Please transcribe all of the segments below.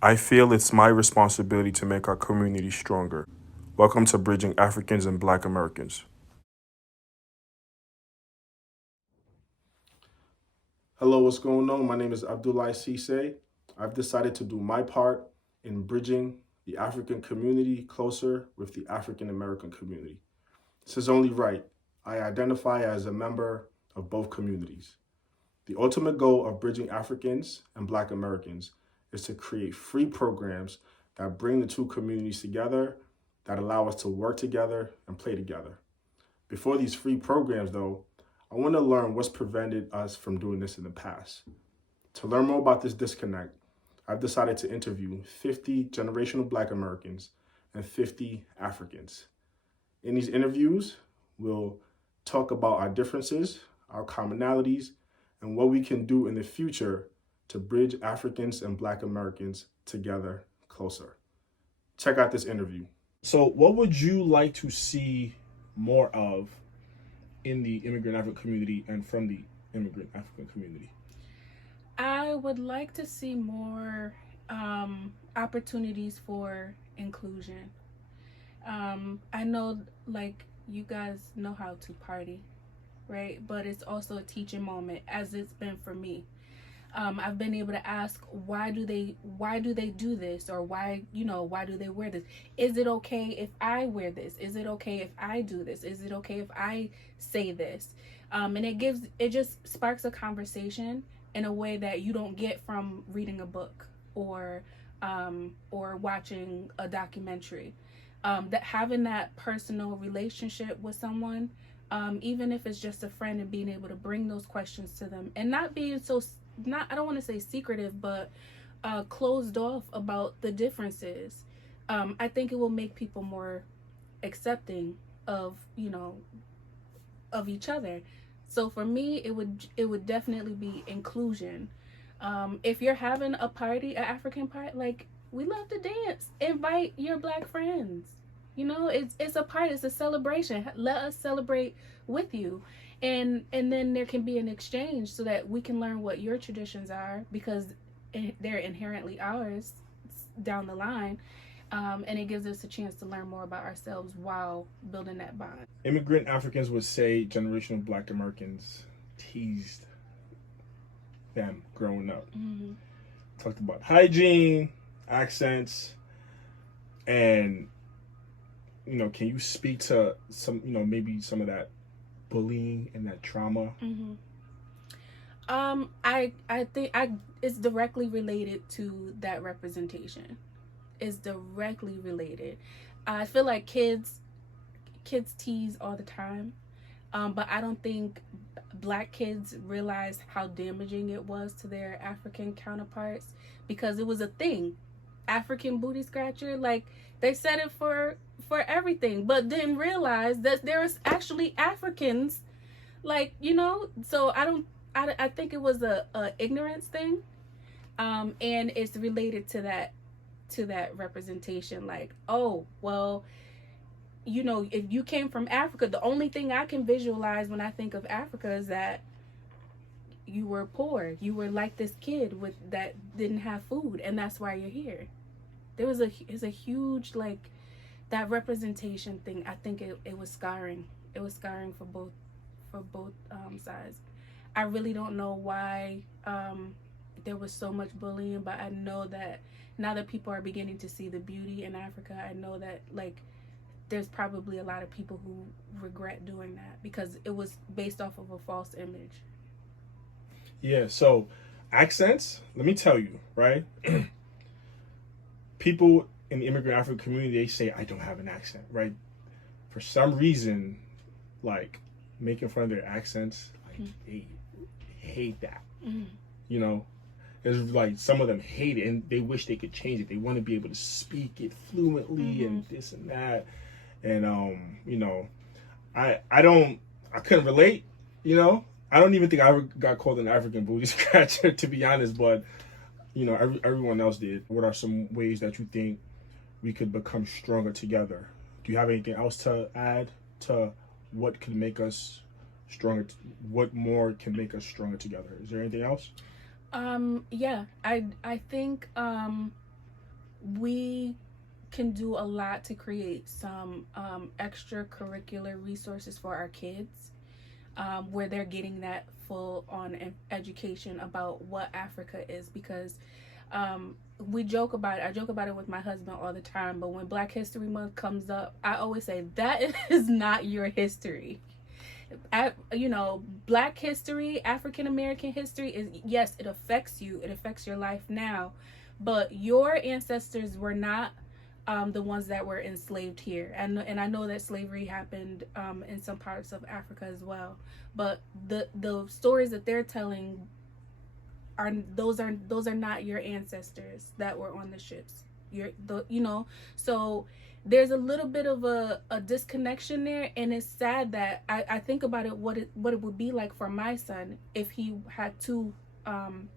I feel it's my responsibility to make our community stronger. Welcome to Bridging Africans and Black Americans. Hello, what's going on? My name is Antoinette Cisse. I've decided to do my part in bridging the African community closer with the African American community. This is only right. I identify as a member of both communities. The ultimate goal of bridging Africans and Black Americans is to create free programs that bring the two communities together, that allow us to work together and play together. Before these free programs, though, I want to learn what's prevented us from doing this in the past. To learn more about this disconnect, I've decided to interview 50 generational Black Americans and 50 Africans. In these interviews, we'll talk about our differences, our commonalities, and what we can do in the future to bridge Africans and Black Americans together closer. Check out this interview. So, what would you like to see more of in the immigrant African community and from the immigrant African community? I would like to see more opportunities for inclusion. I know, like, you guys know how to party, right? But it's also a teaching moment, as it's been for me. I've been able to ask, why do they do this, or why do they wear this? Is it okay if I wear this? Is it okay if I do this? Is it okay if I say this? And it just sparks a conversation in a way that you don't get from reading a book or watching a documentary. That having that personal relationship with someone, even if it's just a friend, and being able to bring those questions to them, and not being so, not, I don't want to say secretive, but closed off about the differences. I think it will make people more accepting of of each other. So for me, it would definitely be inclusion. If you're having a party, an African party, like, we love to dance. Invite your Black friends. It's a party. It's a celebration. Let us celebrate with you, and then there can be an exchange so that we can learn what your traditions are, because they're inherently ours down the line. And it gives us a chance to learn more about ourselves while building that bond. Immigrant Africans would say generational Black Americans teased them growing up. Mm-hmm. Talked about hygiene, accents, and can you speak to some, maybe some of that bullying and that trauma? Mm-hmm. I think it's directly related to that representation. It's directly related. I feel like kids tease all the time, but I don't think Black kids realize how damaging it was to their African counterparts, because it was a thing. African booty scratcher, like, they said it for everything, but didn't realize that there's actually Africans, so I think it was a ignorance thing, and it's related to that representation, like, oh well, if you came from Africa, the only thing I can visualize when I think of Africa is that you were poor, you were like this kid with that didn't have food, and that's why you're here. It's a huge, like, that representation thing. I think it was scarring. It was scarring for both sides. I really don't know why there was so much bullying, but I know that now that people are beginning to see the beauty in Africa, I know that, like, there's probably a lot of people who regret doing that because it was based off of a false image. Yeah, so accents, let me tell you, right? People in the immigrant African community, they say, I don't have an accent, right? For some reason, like, making fun of their accents, like, they hate that. It's like some of them hate it and they wish they could change it. They want to be able to speak it fluently and this and that. And I couldn't relate. I don't even think I ever got called an African booty scratcher, to be honest, but everyone else did. What are some ways that you think we could become stronger together? Do you have anything else to add to what could make us stronger? What more can make us stronger together? Is there anything else? Yeah, I think can do a lot to create some extracurricular resources for our kids, where they're getting that full on education about what Africa is, because we joke about it. I joke about it with my husband all the time, but when Black History Month comes up, I always say that is not your history. Black history, African American history is, yes, it affects you, it affects your life now, but your ancestors were not the ones that were enslaved here, and I know that slavery happened in some parts of Africa as well, but the stories that they're telling are not your ancestors that were on the ships. So there's a little bit of a disconnection there, and it's sad that I think about it, what it would be like for my son if he had two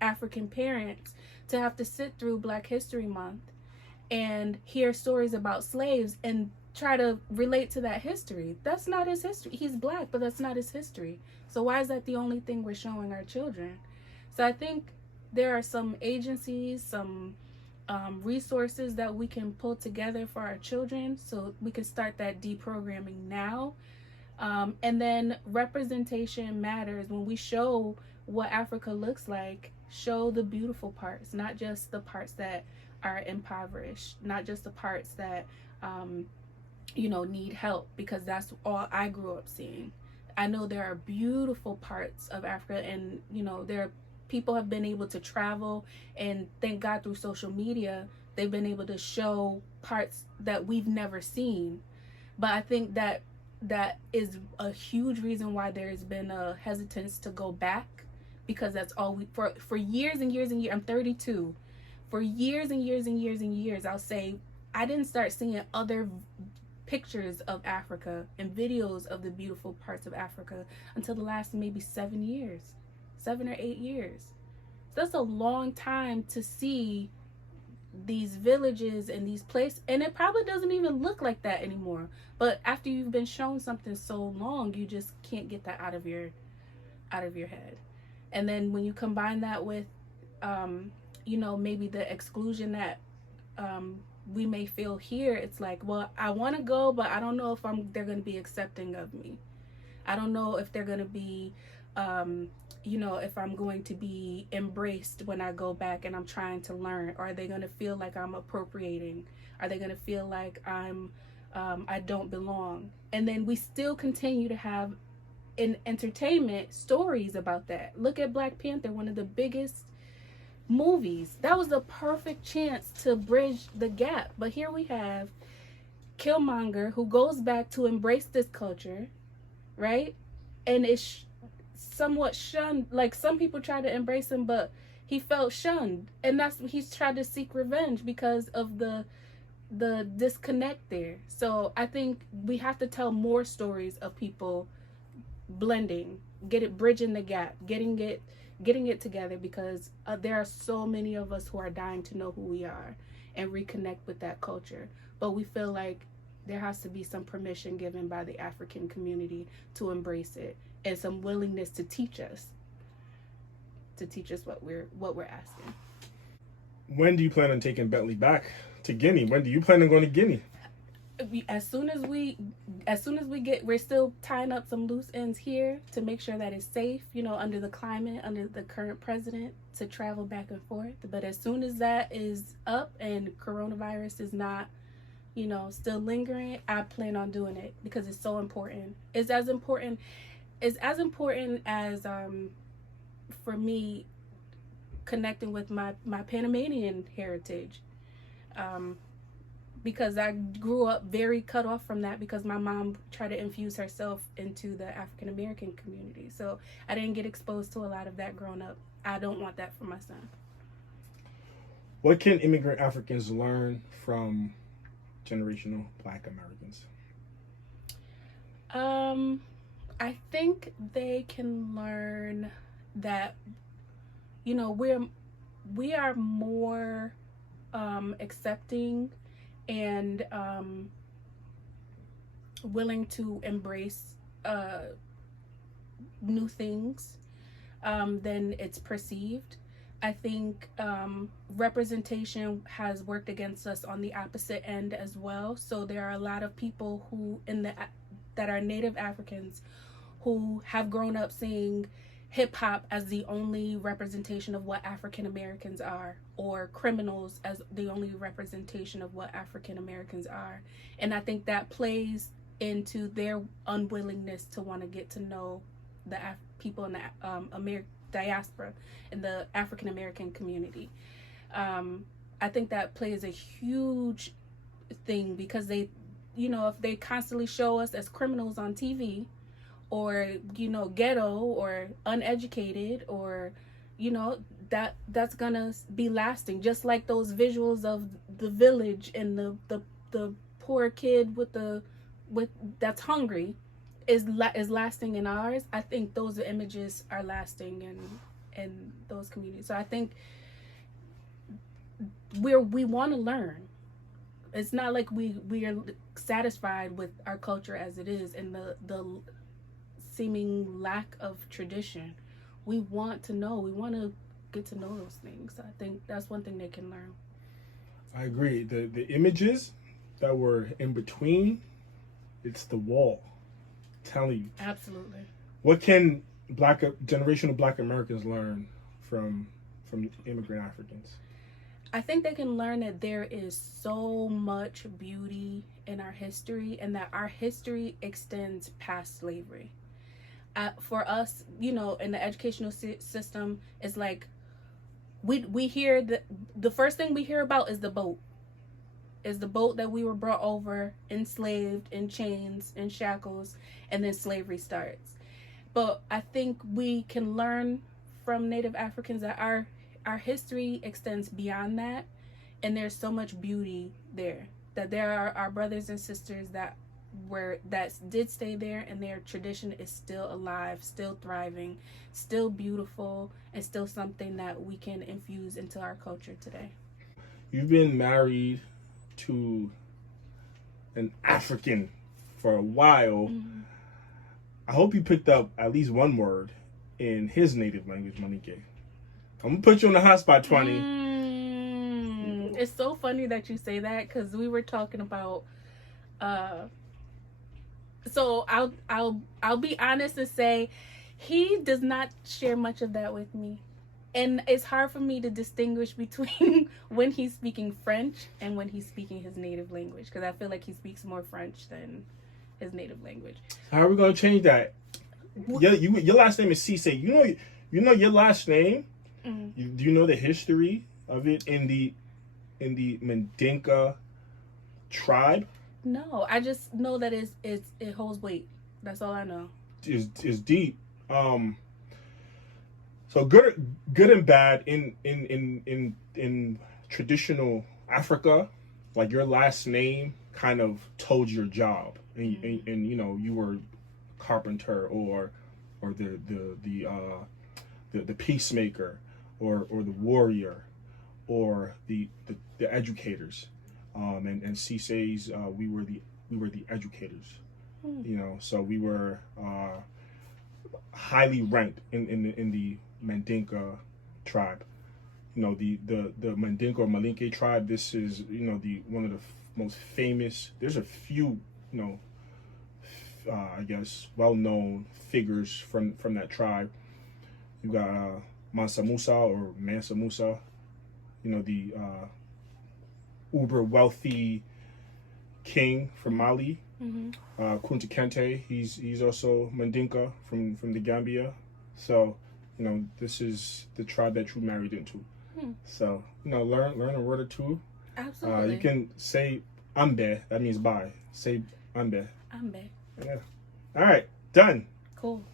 African parents, to have to sit through Black History Month and hear stories about slaves and try to relate to that history. That's not his history. He's Black, but that's not his history. So why is that the only thing we're showing our children? So I think there are some agencies, some resources that we can pull together for our children, so we can start that deprogramming now. And then representation matters. When we show what Africa looks like, show the beautiful parts, not just the parts that are impoverished, not just the parts that need help, because that's all I grew up seeing. I know there are beautiful parts of Africa, and there are people have been able to travel, and thank God through social media they've been able to show parts that we've never seen. But I think that is a huge reason why there's been a hesitance to go back, because that's all we for years and years and years. I'm 32. For years and years and years and years, I'll say, I didn't start seeing other pictures of Africa and videos of the beautiful parts of Africa until the last maybe 7 or 8 years. So that's a long time to see these villages and these places, and it probably doesn't even look like that anymore. But after you've been shown something so long, you just can't get that out of your head. And then when you combine that with maybe the exclusion that we may feel here, it's like, well, I want to go, but I don't know if they're going to be accepting of me. I don't know if they're going to be if I'm going to be embraced when I go back and I'm trying to learn. Or are they going to feel like I'm appropriating? Are they going to feel like I don't belong? And then we still continue to have in entertainment stories about that. Look at Black Panther, one of the biggest movies. That was the perfect chance to bridge the gap. But here we have Killmonger, who goes back to embrace this culture, right? And it's somewhat shunned. Like, some people try to embrace him, but he felt shunned, and he's tried to seek revenge because of the disconnect there. So I think we have to tell more stories of people blending, bridging the gap, getting it together, because there are so many of us who are dying to know who we are and reconnect with that culture. But we feel like there has to be some permission given by the African community to embrace it, and some willingness to teach us what we're asking. When do you plan on taking Bentley back to Guinea? When do you plan on going to Guinea? As soon as we we're still tying up some loose ends here to make sure that it's safe, under the climate, under the current president, to travel back and forth. But as soon as that is up and coronavirus is not, still lingering, I plan on doing it, because it's so important. It's as important as for me connecting with my Panamanian heritage. Because I grew up very cut off from that, because my mom tried to infuse herself into the African American community. So I didn't get exposed to a lot of that growing up. I don't want that for my son. What can immigrant Africans learn from generational Black Americans? I think they can learn that, we are more accepting and willing to embrace new things than it's perceived. I think representation has worked against us on the opposite end as well. So there are a lot of people who that are Native Africans who have grown up seeing hip hop as the only representation of what African Americans are, or criminals as the only representation of what African Americans are. And I think that plays into their unwillingness to want to get to know the people in the diaspora, in the African American community. I think that plays a huge thing, because they, if they constantly show us as criminals on TV, or ghetto or uneducated, or that's gonna be lasting, just like those visuals of the village and the poor kid with that's hungry is lasting in ours. I think those images are lasting in those communities. So I think we want to learn. It's not like we are satisfied with our culture as it is, and the seeming lack of tradition. We want to know. We want to get to know those things. I think that's one thing they can learn. I agree. The images that were in between, it's the wall. I'm telling you. Absolutely. What can generational Black Americans learn from immigrant Africans? I think they can learn that there is so much beauty in our history, and that our history extends past slavery. For us, in the educational system, it's like we hear the first thing we hear about is the boat. Is the boat that we were brought over, enslaved, in chains, in shackles, and then slavery starts. But I think we can learn from Native Africans that our history extends beyond that, and there's so much beauty there. That there are our brothers and sisters that did stay there, and their tradition is still alive, still thriving, still beautiful, and still something that we can infuse into our culture today. You've been married to an African for a while. Mm-hmm. I hope you picked up at least one word in his native language, Mandinka. I'm gonna put you on the hot spot, 20. It's so funny that you say that, because we were talking about so I'll be honest and say he does not share much of that with me. And it's hard for me to distinguish between when he's speaking French and when he's speaking his native language, because I feel like he speaks more French than his native language. How are we gonna change that? Your last name is Cisse. You know your last name. Mm-hmm. Do you know the history of it in the Mandinka tribe? No, I just know that it holds weight. That's all I know. Is deep. So good and bad in traditional Africa, like your last name kind of told your job, and you were carpenter or the peacemaker or the warrior or the educators. And Cisse's, we were the educators, so we were highly ranked in the Mandinka tribe. The Mandinka or Malinke tribe. This is one of the most famous. There's a few I guess well-known figures from that tribe. You got Mansa Musa or Mansa Musa, the uber wealthy king from Mali. Mm-hmm. Kunta Kinte, he's also Mandinka from the Gambia. So, this is the tribe that you married into. So, learn a word or two. Absolutely. You can say Ambe, that means bye. Say Ambe. Ambe. Yeah. All right, done. Cool.